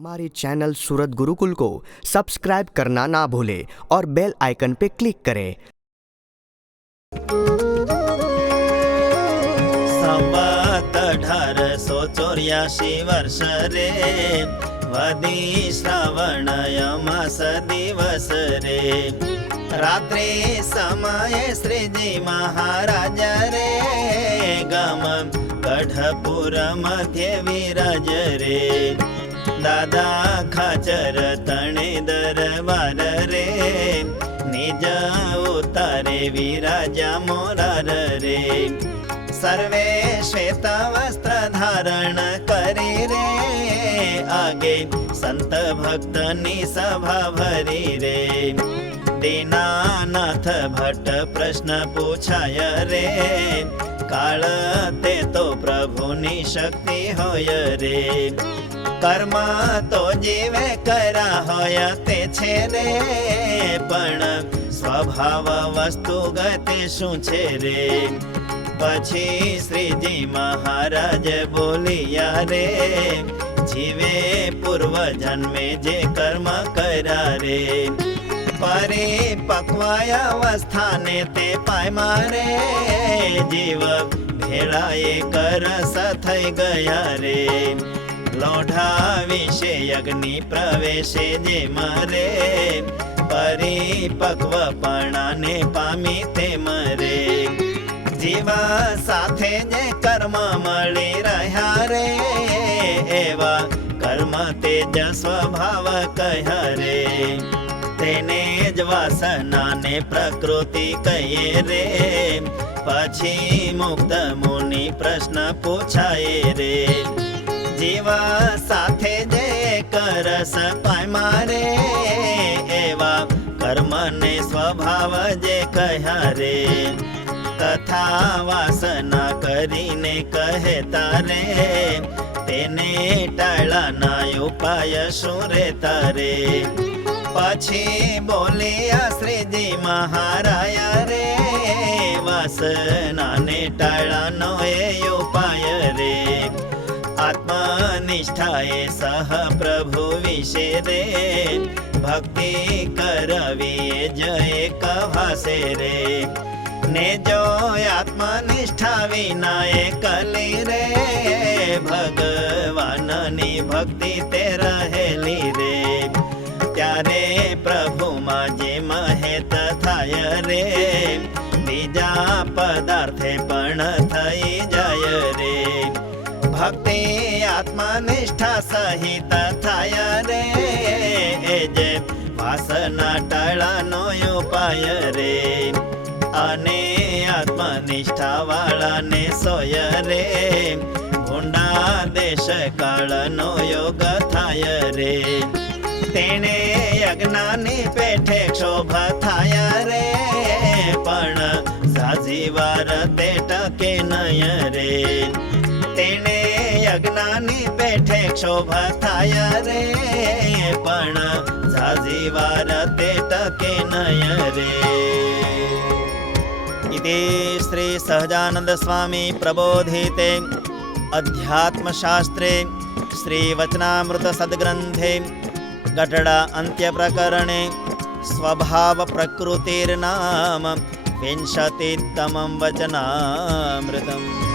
हमारे चैनल सूरत गुरुकुल को सब्सक्राइब करना ना भूलें और बेल आइकन पे क्लिक करें। संवत 1884 वर्ष रे वदी श्रावण मास दिवस रे रात्रि समय श्रीजी महाराज रे गम गढ़पुर मध्य विराज रे दादा खाचर तणे दरबार रे निज उतारे विराजा मोरार रे सर्वे श्वेत वस्त्र धारण करी रे आगे संत भक्त नी सभा भरी रे दीनानाथ भट्ट प्रश्न पूछाय रे काळ ते तो प्रभुनी शक्ति होय रे कर्म तो जीवे करा होय ते छे रे पण स्वभाव वस्तु गते शू छे रे पछी श्रीजी महाराज बोलिया रे जीवे पूर्व जन्मे जे कर्म करा रे परिपक्वाय अवस्थाने ते पायमा रे जीव भेळाए करस थई गया रे लोढ़ा विषे अग्नि प्रवेशे जे मरे परिपक्वपणाने पामी ते मरे जीवा साथे जे कर्म मळी रह्या रे एवा कर्म तेज स्वभाव कह्या रे तेने ज वासना ने प्रकृति कहे रे पछी मुक्त मुनि प्रश्न पूछाए रे जीवा साथे जे करस पायमा रे एवा कर्म ने स्वभाव जे कह्या रे तथा वासना करीने कहेता रे तेने टाळाना उपाय शू रेता रे पछी बोलिया श्रीजी महाराज रे वासना ने टाळानो ए उपाय रे आत्मनिष्ठाए सह प्रभु विषे रे भक्ति करवी जय कहासे रे ने जो आत्मनिष्ठा विना कली रे भगवाननी भक्ति ते रहेली रे त्यारे प्रभु माजे महेत थाय रे बीजा पदार्थे पण थई जाय रे भक्ति आत्मनिष्ठा सहित थाय रे जे वासना टाळानो उपाय रे अने आत्मनिष्ठा वाळा ने सोय रे भूंडा देश काळनो योग थाय रे तेने यज्ञानी पेठे क्षोभ थाय रे पण साजीवार ते टके नय रे तेने यज्ञानी पेठे क्षोभ थाय रे पण साजीवार ते टके नय रे इति श्री सहजानंद स्वामी प्रबोधिते अध्यात्मशास्त्रे श्री वचनामृत सद्ग्रंथे गटड़ा अंत्य प्रकरणे स्वभाव प्रकृतिर्नाम 20तमं वचनामृतम्।